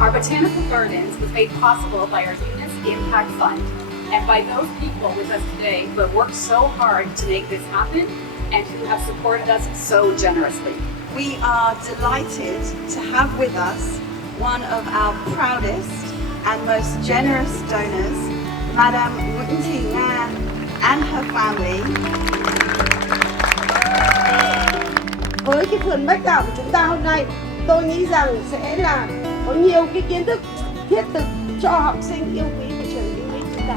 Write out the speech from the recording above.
Our Botanical Gardens was made possible by our UNIS Impact Fund and by those people with us today who have worked so hard to make this happen and who have supported us so generously. We are delighted to have with us one of our proudest and most generous donors, Madam Nguyễn Thị Nga and her family. Với cái vườn bách thảo của chúng ta hôm nay, tôi nghĩ rằng sẽ là có nhiều cái kiến thức thiết thực cho học sinh yêu quý của trường UNIS chúng ta.